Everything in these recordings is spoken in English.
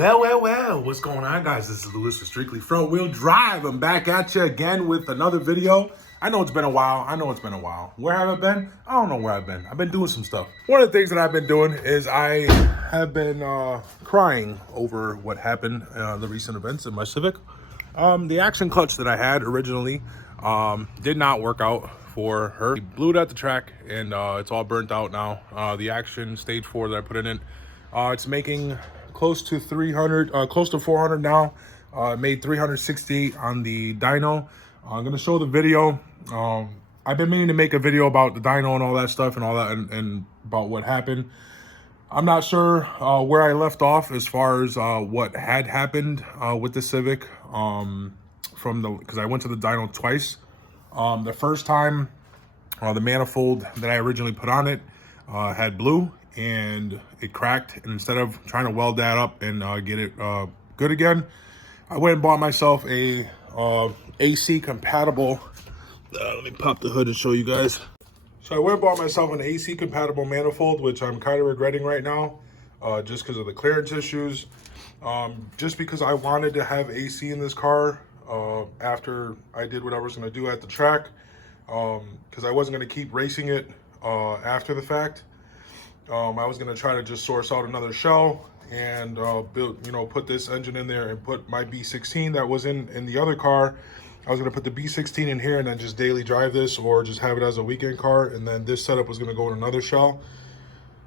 Well, what's going on, guys? This is Lewis with Strictly Front Wheel Drive. I'm back at you again with another video. I know it's been a while. Where have I been? I don't know where I've been. I've been doing some stuff. One of the things that I've been doing is I have been crying over what happened, the recent events in my Civic. The action clutch that I had originally did not work out for her. She blew it at the track, and it's all burnt out now. The action stage 4 that I put it in, it's making close to 300, close to 400 now. Made 368 on the dyno. I'm gonna show the video. I've been meaning to make a video about the dyno and all that stuff and about what happened. I'm not sure where I left off as far as what had happened with the Civic because I went to the dyno twice. The first time, the manifold that I originally put on it had blew and it cracked. And instead of trying to weld that up and get it good again, I went and bought myself a AC compatible. Let me pop the hood and show you guys. So I went and bought myself an AC compatible manifold, which I'm kind of regretting right now, just because of the clearance issues. Just because I wanted to have AC in this car after I did what I was going to do at the track, because I wasn't going to keep racing it after the fact. I was going to try to just source out another shell and put this engine in there and put my B16 that was in the other car. I was going to put the B16 in here and then just daily drive this, or just have it as a weekend car, and then this setup was going to go in another shell.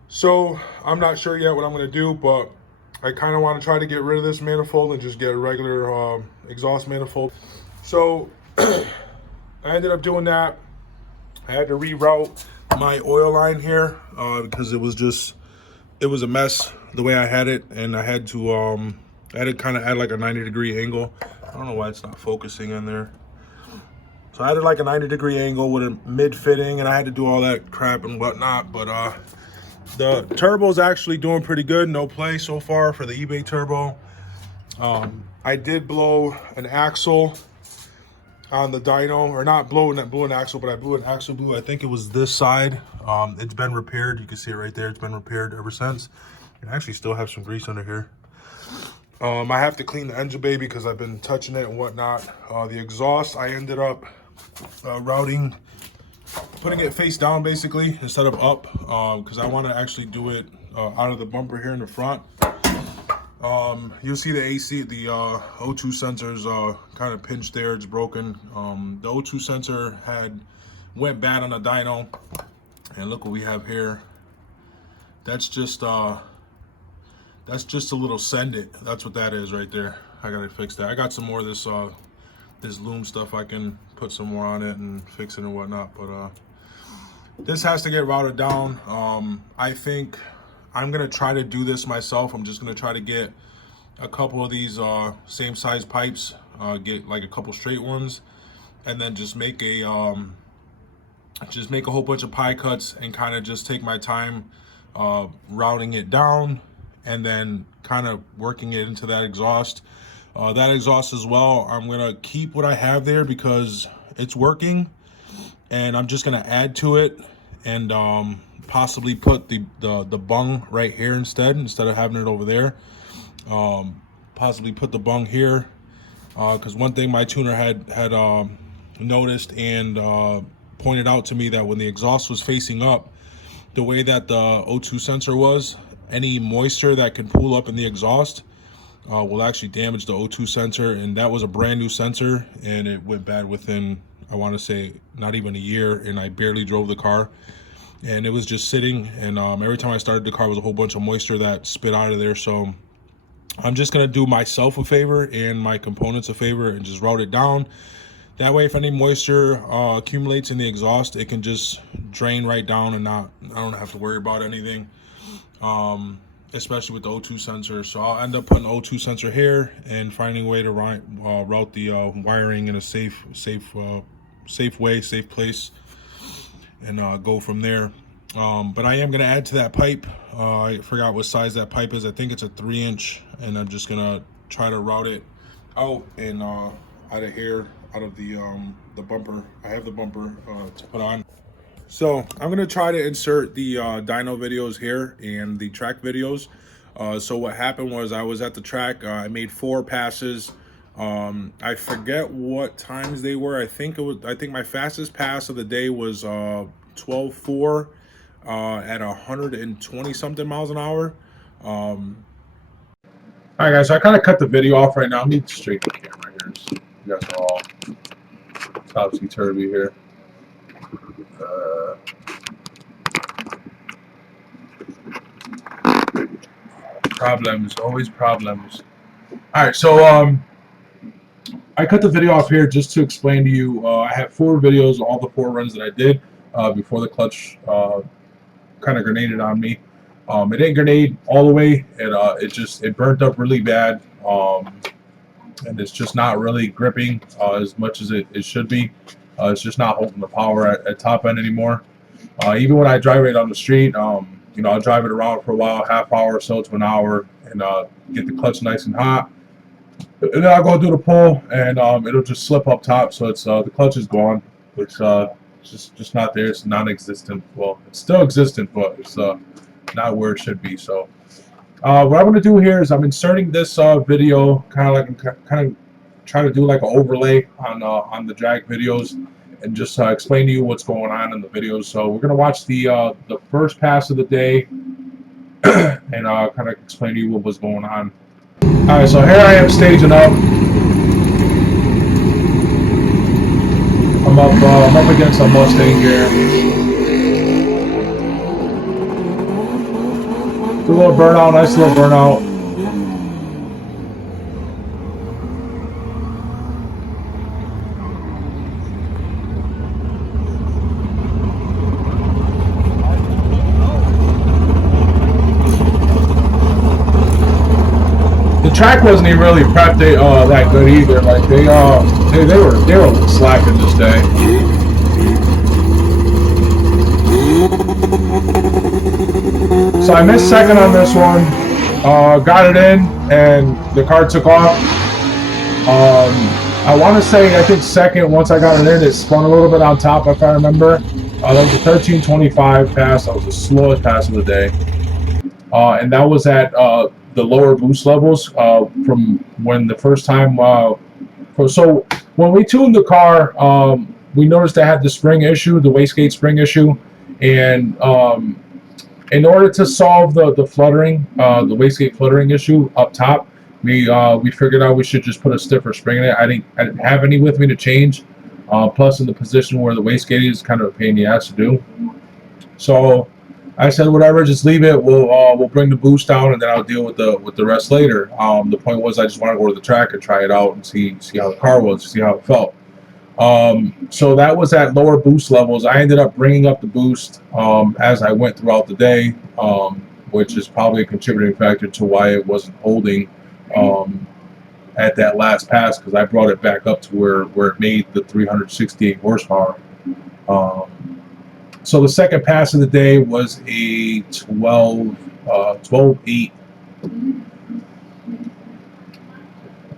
So I'm not sure yet what I'm going to do, but I kind of want to try to get rid of this manifold and just get a regular exhaust manifold. So I ended up doing that. I had to reroute my oil line here because it was a mess the way I had it, and I had to kind of add like a 90-degree angle. I don't know why it's not focusing in there. So I added like a 90-degree angle with a mid fitting, and I had to do all that crap and whatnot. But the turbo's actually doing pretty good. No play so far for the eBay turbo. I did blow an axle on the dyno, or not blew an axle, but I blew an axle blue. I think it was this side. It's been repaired. You can see it right there. It's been repaired ever since. And I actually still have some grease under here. I have to clean the engine bay because I've been touching it and whatnot. The exhaust, I ended up putting it face down basically instead of up, because I want to actually do it out of the bumper here in the front. You'll see the AC, the O2 sensor's kind of pinched there. It's broken. The O2 sensor went bad on the dyno, and look what we have here. That's just a little send it. That's what that is right there. I gotta fix that. I got some more of this this loom stuff. I can put some more on it and fix it and whatnot. But this has to get routed down. I think I'm gonna try to do this myself. I'm just gonna try to get a couple of these same size pipes, get like a couple straight ones, and then just make a whole bunch of pie cuts and kind of just take my time routing it down, and then kind of working it into that exhaust. That exhaust as well, I'm gonna keep what I have there because it's working, and I'm just gonna add to it and possibly put the bung right here instead of having it over there. Possibly put the bung here, because one thing my tuner had noticed and pointed out to me, that when the exhaust was facing up, the way that the O2 sensor was, any moisture that can pool up in the exhaust will actually damage the O2 sensor. And that was a brand new sensor, and it went bad within, I want to say, not even a year, and I barely drove the car. And it was just sitting, and every time I started the car was a whole bunch of moisture that spit out of there. So I'm just going to do myself a favor and my components a favor and just route it down. That way, if any moisture accumulates in the exhaust, it can just drain right down, and I don't have to worry about anything, especially with the O2 sensor. So I'll end up putting the O2 sensor here and finding a way to route the wiring in a safe way, safe place, and go from there. But I am going to add to that pipe. I forgot what size that pipe is. I think it's a 3-inch, and I'm just going to try to route it out and out of here, out of the bumper. I have the bumper to put on. So I'm going to try to insert the dyno videos here and the track videos So what happened was I was at the track. I made 4 passes. I forget what times they were. I think my fastest pass of the day was 12:4 at 120 something miles an hour. All right, guys. So I kind of cut the video off right now. I need to straighten the camera here. So you guys are all topsy turvy here. Problems, always problems. All right, so I cut the video off here just to explain to you. I have 4 videos, all the 4 runs that I did before the clutch kind of grenaded on me. It didn't grenade all the way. It burnt up really bad, and it's just not really gripping as much as it should be. It's just not holding the power at top end anymore. Even when I drive it on the street, I'll drive it around for a while, half hour or so to an hour, and get the clutch nice and hot. And then I'll go do the pull, and it'll just slip up top, so it's the clutch is gone. It's just not there. It's non-existent. Well, it's still existent, but it's not where it should be. So what I'm going to do here is I'm inserting this video, kind of try to do like an overlay on the drag videos, and just explain to you what's going on in the videos. So we're going to watch the first pass of the day, and kind of explain to you what was going on. All right, so here I am staging up. I'm up against a Mustang here. Do a little burnout, nice little burnout. The track wasn't even really prepped that good either. Like they were slacking this day. So I missed second on this one. Got it in, and the car took off. I want to say I think second. Once I got it in, it spun a little bit on top, if I remember. That was a 13:25 pass. That was the slowest pass of the day, and that was at the lower boost levels from when the first time. So when we tuned the car, we noticed it had the spring issue, the wastegate spring issue, and in order to solve the fluttering, the wastegate fluttering issue up top, we figured out we should just put a stiffer spring in it. I didn't have any with me to change. Plus, in the position where the wastegate is, kind of a pain in the ass to do. So I said, whatever, just leave it. We'll bring the boost down, and then I'll deal with the rest later. The point was, I just want to go to the track and try it out and see how the car was, see how it felt. So that was at lower boost levels. I ended up bringing up the boost as I went throughout the day, which is probably a contributing factor to why it wasn't holding at that last pass, because I brought it back up to where it made the 368 horsepower. So the second pass of the day was a 12.8.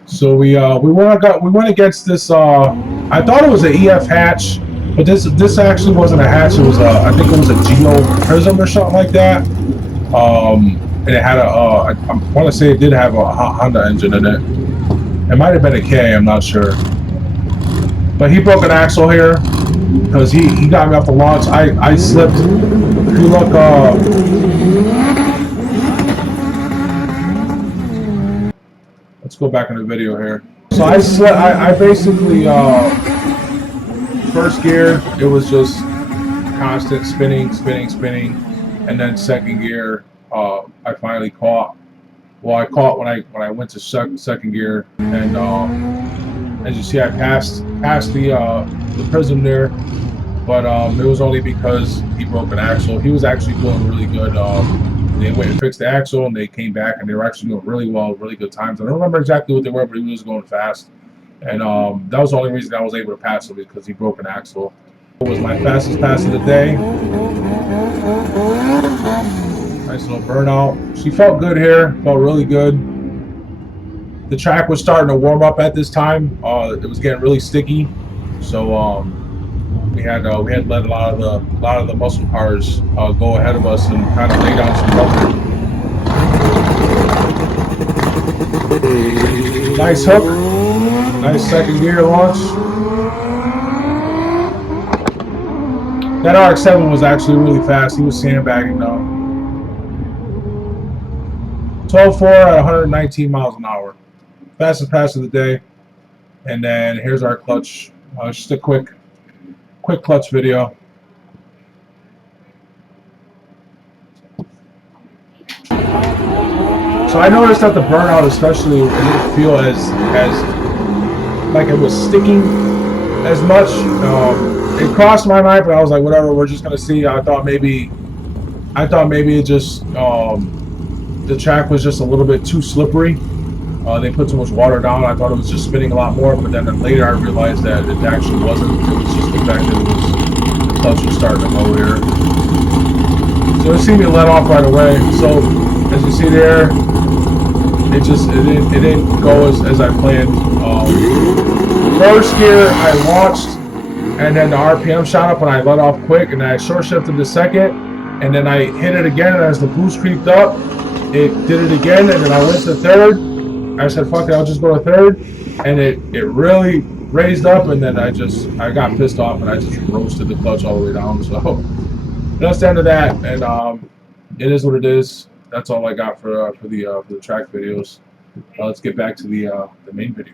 So we went against this. I thought it was an EF hatch, but this actually wasn't a hatch. It was I think it was a Geo Prism or something like that. And it had I want to say it did have a Honda engine in it. It might have been a K. I'm not sure. But he broke an axle here because he got me off the launch. I slipped. If you look, let's go back in the video here. So I slipped. I basically first gear, it was just constant spinning, and then second gear, I finally caught. Well, I caught when I went to second gear, and as you see, I passed the Prism there, but it was only because he broke an axle. He was actually doing really good. They went and fixed the axle, and they came back, and they were actually doing really well, really good times. I don't remember exactly what they were, but he was going fast, and that was the only reason I was able to pass him, because he broke an axle. It was my fastest pass of the day. Nice little burnout. She felt good here, felt really good. The track was starting to warm up at this time. It was getting really sticky, so we had let a lot of the muscle cars go ahead of us and kind of lay down some rubber. Nice hook. Nice second gear launch. That RX-7 was actually really fast. He was sandbagging though. 12.4 at 119 miles an hour. Fastest pass of the day. And then here's our clutch. Just a quick clutch video. So I noticed that the burnout, especially, it didn't feel as like it was sticking as much. It crossed my mind, but I was like, whatever. We're just gonna see. I thought maybe it just the track was just a little bit too slippery. They put too much water down. I thought it was just spinning a lot more, but then later I realized that it actually wasn't. It was just the fact that the clutch was starting to go here. So it seemed to let off right away. So as you see there, it didn't go as I planned. First gear I launched, and then the RPM shot up when I let off quick, and I short shifted the second, and then I hit it again, and as the boost creeped up, it did it again, and then I went to third. I said, fuck it, I'll just go to third, and it really raised up, and then I got pissed off, and I just roasted the clutch all the way down. So that's the end of that, and it is what it is. That's all I got for the track videos. Let's get back to the main video.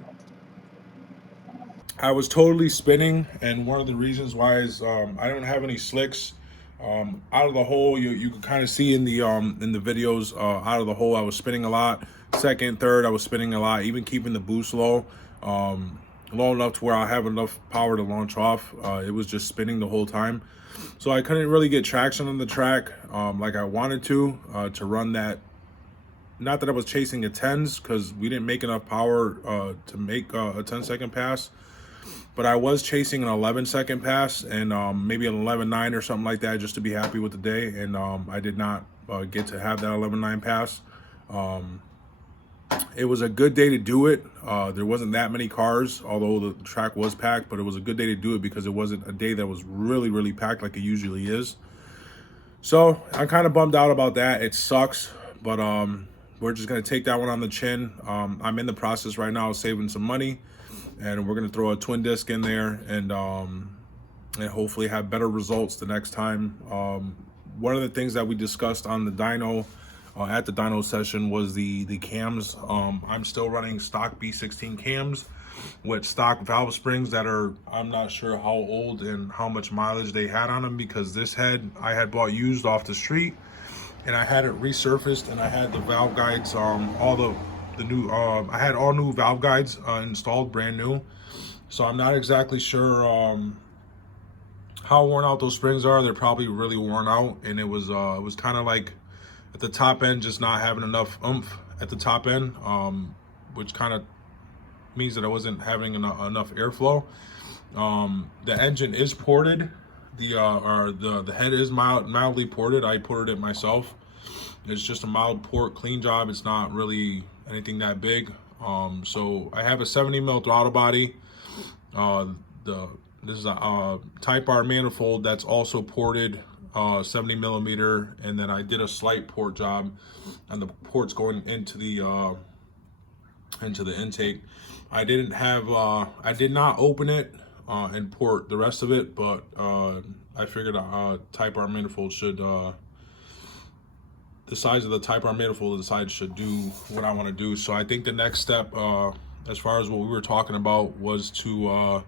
I was totally spinning, and one of the reasons why is I don't have any slicks. Out of the hole, you can kind of see in the videos. Out of the hole, I was spinning a lot. Second, third, I was spinning a lot. Even keeping the boost low, low enough to where I have enough power to launch off. It was just spinning the whole time, so I couldn't really get traction on the track like I wanted to run that. Not that I was chasing a 10s, because we didn't make enough power to make a 10-second pass. But I was chasing an 11-second pass and maybe an 11.9 or something like that, just to be happy with the day. And I did not get to have that 11.9 pass. It was a good day to do it. There wasn't that many cars, although the track was packed, but it was a good day to do it because it wasn't a day that was really, really packed like it usually is. So I'm kind of bummed out about that. It sucks, but we're just going to take that one on the chin. I'm in the process right now of saving some money, and we're going to throw a twin disc in there and hopefully have better results the next time. One of the things that we discussed on the dyno at the dyno session was the cams. I'm still running stock B16 cams with stock valve springs that are, I'm not sure how old and how much mileage they had on them, because this head I had bought used off the street, and I had it resurfaced, and I had the valve guides, all the new, I had all new valve guides installed, brand new. So I'm not exactly sure how worn out those springs are. They're probably really worn out, and it was kind of like at the top end, just not having enough oomph at the top end, which kind of means that I wasn't having enough airflow. The engine is ported. The head is mildly ported. I ported it myself. It's just a mild port, clean job. It's not really anything that big. So I have a 70 mil throttle body. This is a Type R manifold that's also ported, 70 millimeter, and then I did a slight port job, and the port's going into the intake. I did not open it and port the rest of it, but I figured Type R manifold should, the size of the Type R manifold inside should do what I want to do. So I think the next step, as far as what we were talking about, was to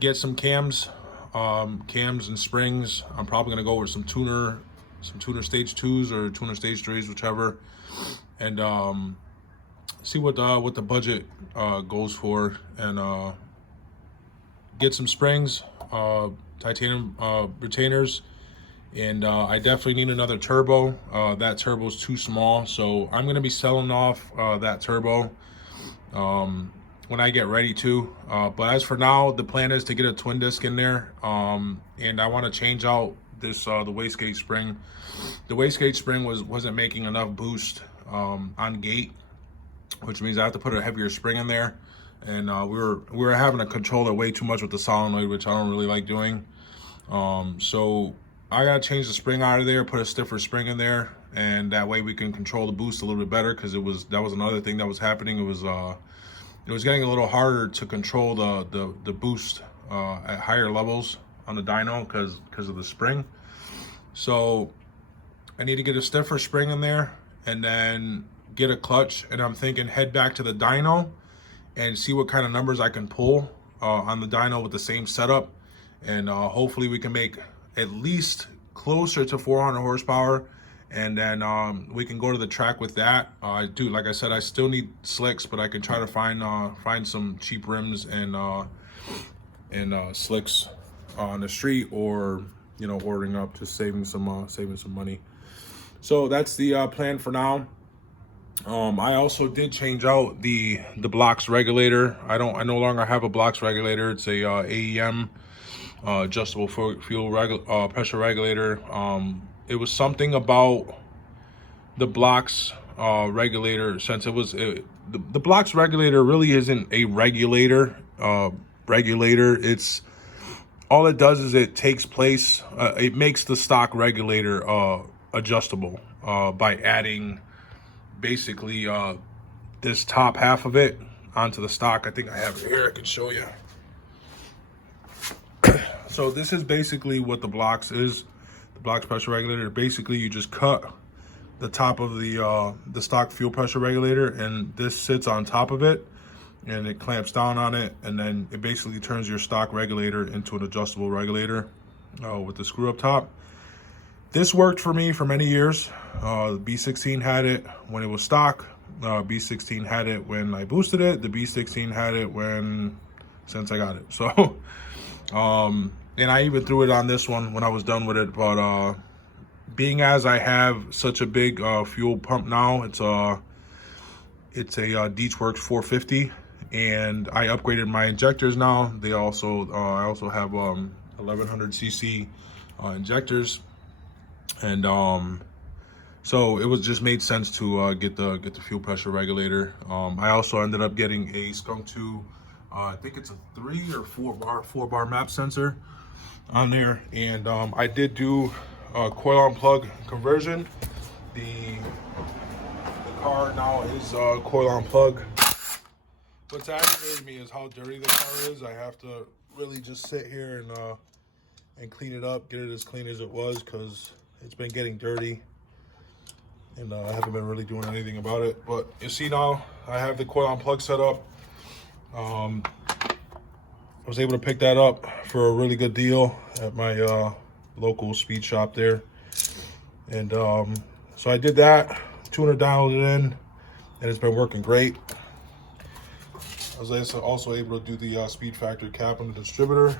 get some cams and springs. I'm probably gonna go with some tuner stage 2s or tuner stage 3s, whichever, and see what the budget goes for, and get some springs, titanium retainers, and I definitely need another turbo. That turbo's too small, so I'm gonna be selling off that turbo when I get ready to. But as for now, the plan is to get a twin disc in there, and I want to change out this the wastegate spring. The wastegate spring wasn't making enough boost on gate, which means I have to put a heavier spring in there, and we were having to control it way too much with the solenoid, which I don't really like doing. So I gotta change the spring out of there, put a stiffer spring in there, and that way we can control the boost a little bit better, because that was another thing that was happening. It was getting a little harder to control the boost at higher levels on the dyno because of the spring. So I need to get a stiffer spring in there and then get a clutch, and I'm thinking head back to the dyno and see what kind of numbers I can pull on the dyno with the same setup, and hopefully we can make at least closer to 400 horsepower, and then we can go to the track with that. Like I said, I still need slicks, but I can try to find some cheap rims and slicks on the street, or ordering up, just saving some money. So that's the plan for now. I also did change out the blocks regulator. I no longer have a blocks regulator. It's a AEM adjustable fuel pressure regulator. It was something about the blocks regulator, since the blocks regulator really isn't a regulator. It's all it does is it takes place. It makes the stock regulator adjustable by adding basically this top half of it onto the stock. I think I have it here. I can show you. So this is basically what the blocks is. The blocks pressure regulator. Basically, you just cut the top of the stock fuel pressure regulator, and this sits on top of it, and it clamps down on it, and then it basically turns your stock regulator into an adjustable regulator with the screw up top. This worked for me for many years. The B16 had it when it was stock. B16 had it when I boosted it. The B16 had it since I got it. So, and I even threw it on this one when I was done with it. But being as I have such a big fuel pump now, it's a Deechworks 450, and I upgraded my injectors now. I also have 1100 cc injectors. And so it was just made sense to get the fuel pressure regulator. I also ended up getting a Skunk 2, I think it's a 3 or 4 bar map sensor on there, and I did do a coil on plug conversion. The car now is coil on plug. What's aggravated me is how dirty the car is. I have to really just sit here and clean it up, get it as clean as it was, because it's been getting dirty, and I haven't been really doing anything about it. But you see now, I have the coil on plug set up. I was able to pick that up for a really good deal at my local speed shop there. And so I did that, $200 it in, and it's been working great. I was also able to do the speed factor cap on the distributor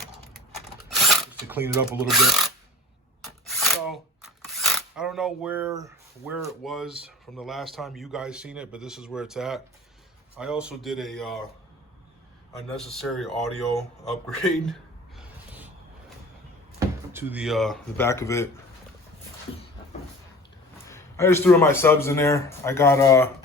just to clean it up a little bit. So I don't know where it was from the last time you guys seen it, but this is where it's at. I also did a necessary audio upgrade to the back of it. I just threw my subs in there. I got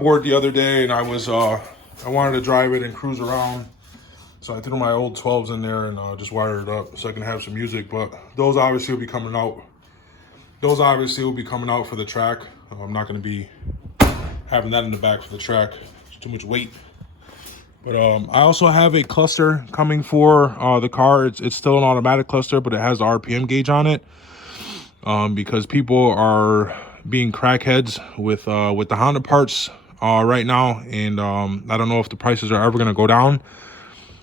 bored the other day, and I wanted to drive it and cruise around. So I threw my old 12s in there and just wired it up so I can have some music. But those obviously will be coming out. For the track. I'm not going to be having that in the back for the track. It's too much weight. But I also have a cluster coming for the car. It's still an automatic cluster, but it has the RPM gauge on it. Because people are being crackheads with the Honda parts right now, and I don't know if the prices are ever going to go down.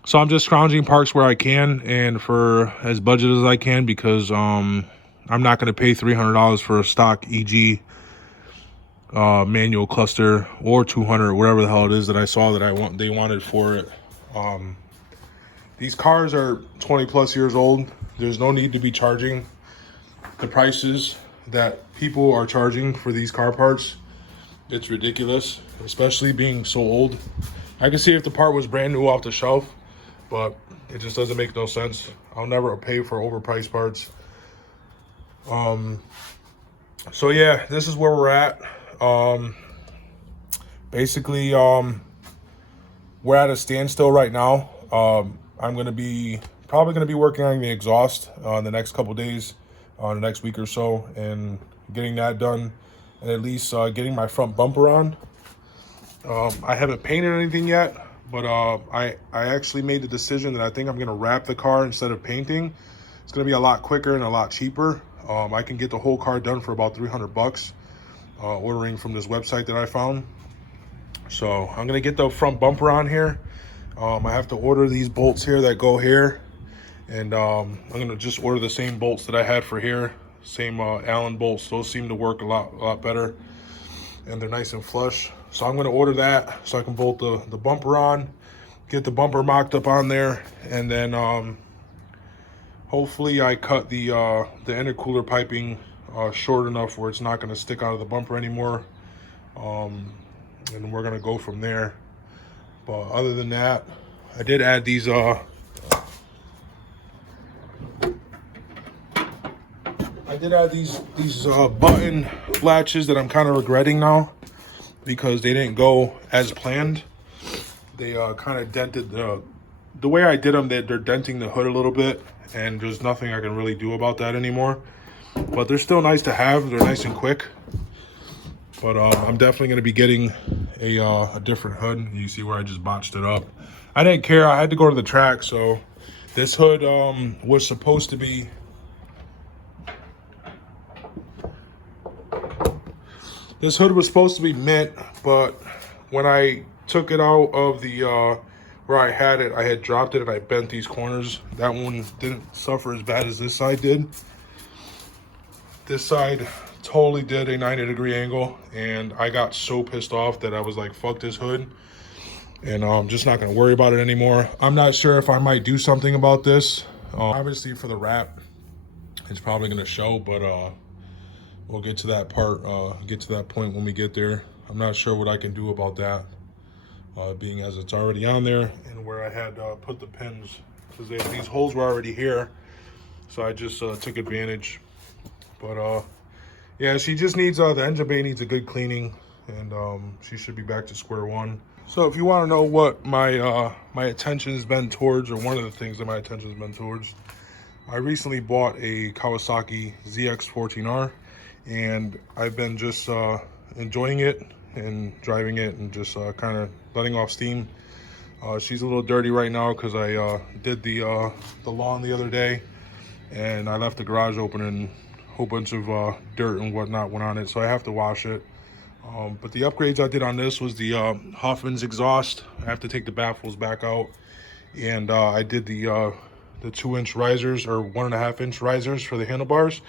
So I'm just scrounging parts where I can and for as budget as I can, because I'm not going to pay $300 for a stock EG manual cluster, or $200, whatever the hell it is that I saw that they wanted for it. These cars are 20 plus years old. There's no need to be charging the prices that people are charging for these car parts. It's ridiculous, especially being so old. I can see if the part was brand new off the shelf, but it just doesn't make no sense. I'll never pay for overpriced parts. So yeah, this is where we're at. Basically, we're at a standstill right now. I'm going to be probably going to be working on the exhaust in the next couple days, the next week or so, and getting that done, and at least getting my front bumper on. I haven't painted anything yet, but I actually made the decision that I think I'm going to wrap the car instead of painting. It's going to be a lot quicker and a lot cheaper. I can get the whole car done for about 300 bucks ordering from this website that I found. So I'm going to get the front bumper on here. I have to order these bolts here that go here. And I'm going to just order the same bolts that I had for here. Same Allen bolts. Those seem to work a lot better. And they're nice and flush. So I'm going to order that so I can bolt the bumper on. Get the bumper mocked up on there. And then hopefully I cut the intercooler piping short enough where it's not going to stick out of the bumper anymore. And we're going to go from there. But other than that, I did add these button latches that I'm kind of regretting now because they didn't go as planned. They kind of dented the way I did them. They're denting the hood a little bit, and there's nothing I can really do about that anymore. But they're still nice to have. They're nice and quick. But I'm definitely going to be getting a different hood. You see where I just botched it up. I didn't care. I had to go to the track, so this hood was supposed to be mint, but when I took it out of the where I had it, I had dropped it and I bent these corners. That one didn't suffer as bad as this side did. This side totally did a 90-degree angle, and I got so pissed off that I was like, fuck this hood, and I'm just not going to worry about it anymore. I'm not sure if I might do something about this. Obviously for the wrap, it's probably going to show, but we'll get to that part, get to that point when we get there. I'm not sure what I can do about that, being as it's already on there and where I had put the pins, because these holes were already here, so I just took advantage. But yeah, she just needs, the engine bay needs a good cleaning, and she should be back to square one. So if you want to know what my attention has been towards, or one of the things that my attention has been towards, I recently bought a Kawasaki ZX-14R, and I've been just enjoying it and driving it and just kind of letting off steam. She's a little dirty right now because I did the lawn the other day, and I left the garage open and whole bunch of dirt and whatnot went on it, so I have to wash it. But the upgrades I did on this was the Hoffman's exhaust. I have to take the baffles back out, and I did the 2-inch risers, or 1.5-inch risers for the handlebars.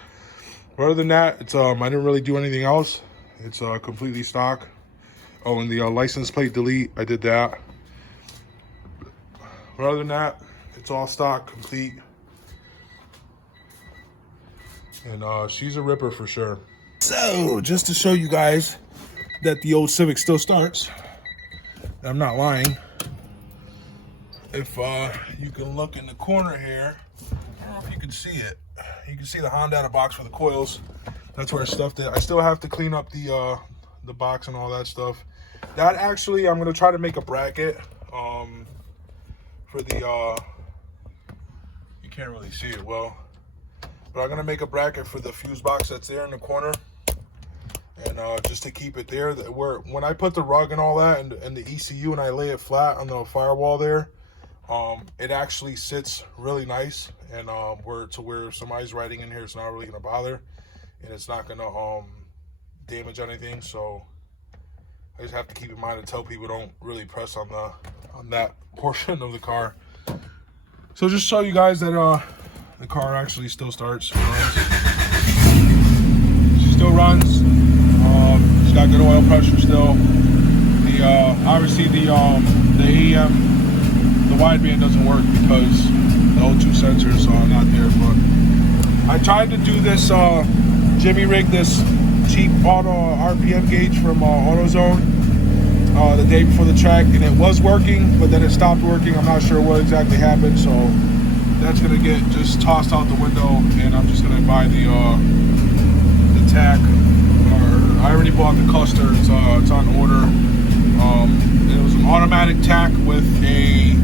But other than that, it's I didn't really do anything else. It's completely stock. Oh, and the license plate delete, I did that. But other than that, it's all stock, complete. And she's a ripper for sure. So, just to show you guys that the old Civic still starts, I'm not lying. If you can look in the corner here, I don't know if you can see it. You can see the Honda box for the coils. That's where I stuffed it. I still have to clean up the box and all that stuff. That actually, I'm gonna try to make a bracket for the. You can't really see it well. But I'm gonna make a bracket for the fuse box that's there in the corner, and just to keep it there. Where when I put the rug and all that, and the ECU, and I lay it flat on the firewall there, it actually sits really nice, and where if somebody's riding in here, it's not really gonna bother, and it's not gonna damage anything. So I just have to keep in mind and tell people don't really press on that portion of the car. So just show you guys that the car actually still starts. She still runs. She's got good oil pressure still. The obviously the AEM, the wideband doesn't work because the O2 sensors are not there. But I tried to do this Jimmy rig, this cheap auto RPM gauge from AutoZone the day before the track, and it was working, but then it stopped working. I'm not sure what exactly happened, so that's gonna get just tossed out the window, and I'm just gonna buy the tack. I already bought the cluster. It's on order. It was an automatic tack with a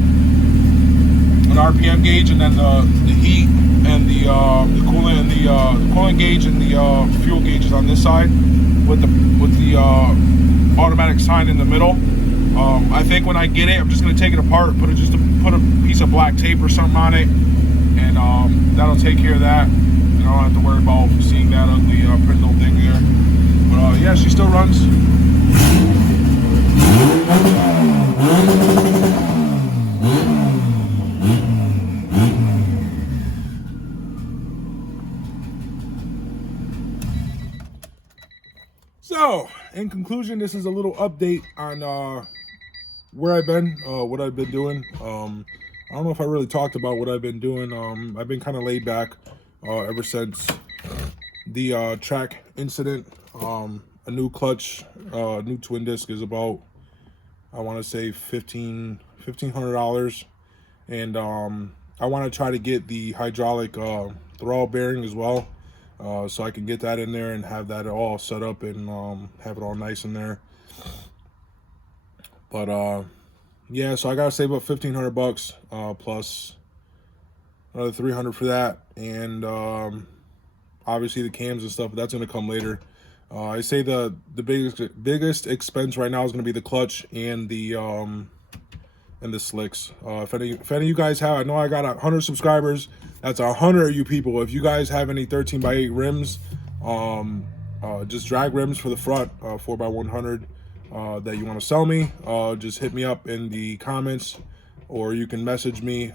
an RPM gauge, and then the heat and the coolant and the coolant gauge and the fuel gauge is on this side with the automatic sign in the middle. I think when I get it, I'm just gonna take it apart, put a piece of black tape or something on it, and that'll take care of that. You know, I don't have to worry about seeing that ugly print little thing there. But yeah, she still runs. So, in conclusion, this is a little update on where I've been, what I've been doing. I don't know if I really talked about what I've been doing. I've been kind of laid back ever since the track incident. A new clutch, new twin disc is about, I want to say $1,500, and I want to try to get the hydraulic throttle bearing as well, so I can get that in there and have that all set up and have it all nice in there. But yeah, so I gotta save up $1,500 plus another $300 for that, and obviously the cams and stuff, but that's gonna come later. I say the biggest expense right now is gonna be the clutch and the slicks. If any of you guys have, I know I got 100 subscribers. That's 100 of you people. If you guys have any 13x8 rims, just drag rims for the front, 4x100, that you want to sell me, just hit me up in the comments, or you can message me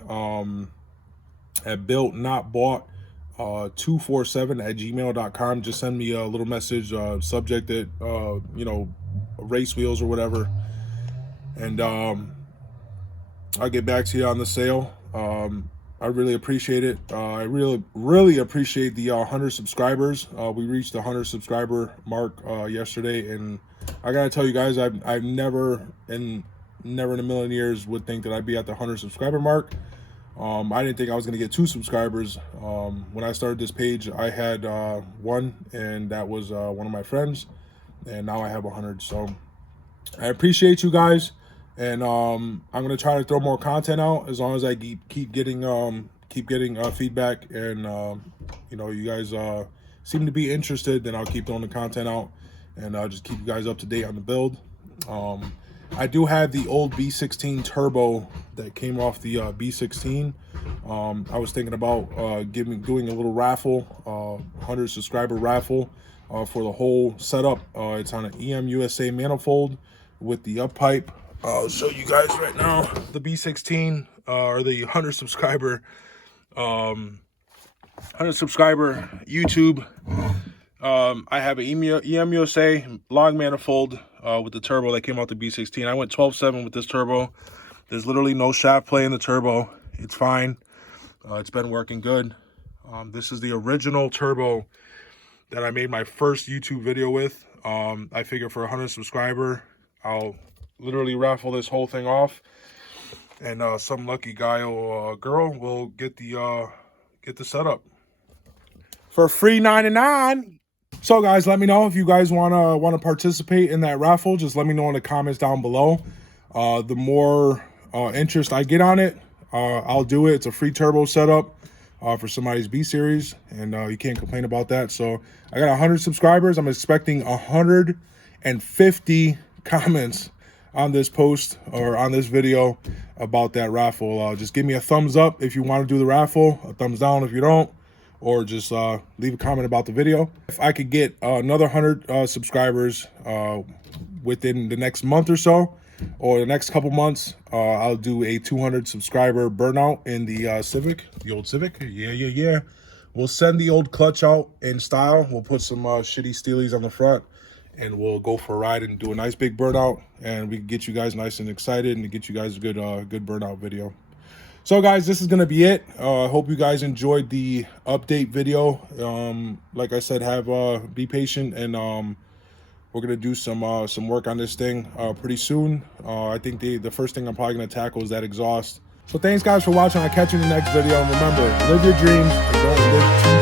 at builtnotbought247@gmail.com. Just send me a little message, subject it, you know, race wheels or whatever, and I'll get back to you on the sale. I really appreciate it. I really appreciate the 100 subscribers. We reached the 100 subscriber mark yesterday, and I gotta tell you guys, I've never in a million years would think that I'd be at the 100 subscriber mark. I didn't think I was gonna get 2 subscribers. When I started this page, I had 1, and that was one of my friends, and now I have 100. So I appreciate you guys. And I'm gonna try to throw more content out as long as I keep getting feedback, and you know, you guys seem to be interested. Then I'll keep throwing the content out, and I'll just keep you guys up to date on the build. I do have the old B16 turbo that came off the B16. I was thinking about doing a little raffle, 100 subscriber raffle for the whole setup. It's on an EM USA manifold with the up pipe. I'll show you guys right now the B16, or the 100 subscriber YouTube. I have an EM USA log manifold with the turbo that came out the B16. I went 12.7 with this turbo. There's literally no shaft play in the turbo. It's fine. It's been working good. This is the original turbo that I made my first YouTube video with. I figure for 100 subscriber, I'll literally raffle this whole thing off, and some lucky guy or girl will get the setup for free 99. So guys, let me know if you guys want to participate in that raffle. Just let me know in the comments down below. The more interest I get on it, I'll do it. It's a free turbo setup for somebody's B series, and you can't complain about that. So I got 100 subscribers. I'm expecting 150 comments on this post or on this video about that raffle. Just give me a thumbs up if you want to do the raffle, a thumbs down if you don't, or just leave a comment about the video. If I could get another 100 subscribers within the next month or so, or the next couple months, I'll do a 200 subscriber burnout in the Civic, the old Civic. Yeah. We'll send the old clutch out in style. We'll put some shitty steelies on the front, and we'll go for a ride and do a nice big burnout, and we can get you guys nice and excited and get you guys a good burnout video. So guys, this is gonna be it. I hope you guys enjoyed the update video. Like I said, be patient, and we're gonna do some work on this thing pretty soon. I think the first thing I'm probably gonna tackle is that exhaust. So thanks guys for watching. I'll catch you in the next video, and remember, live your dreams and don't live too good.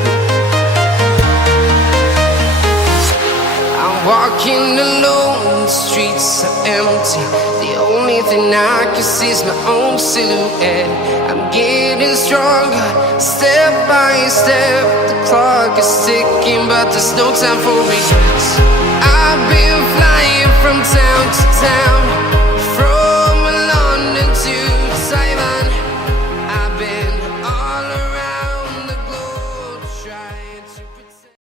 walking alone, the streets are empty. The only thing I can see is my own silhouette. I'm getting stronger, step by step. The clock is ticking, but there's no time for regrets. I've been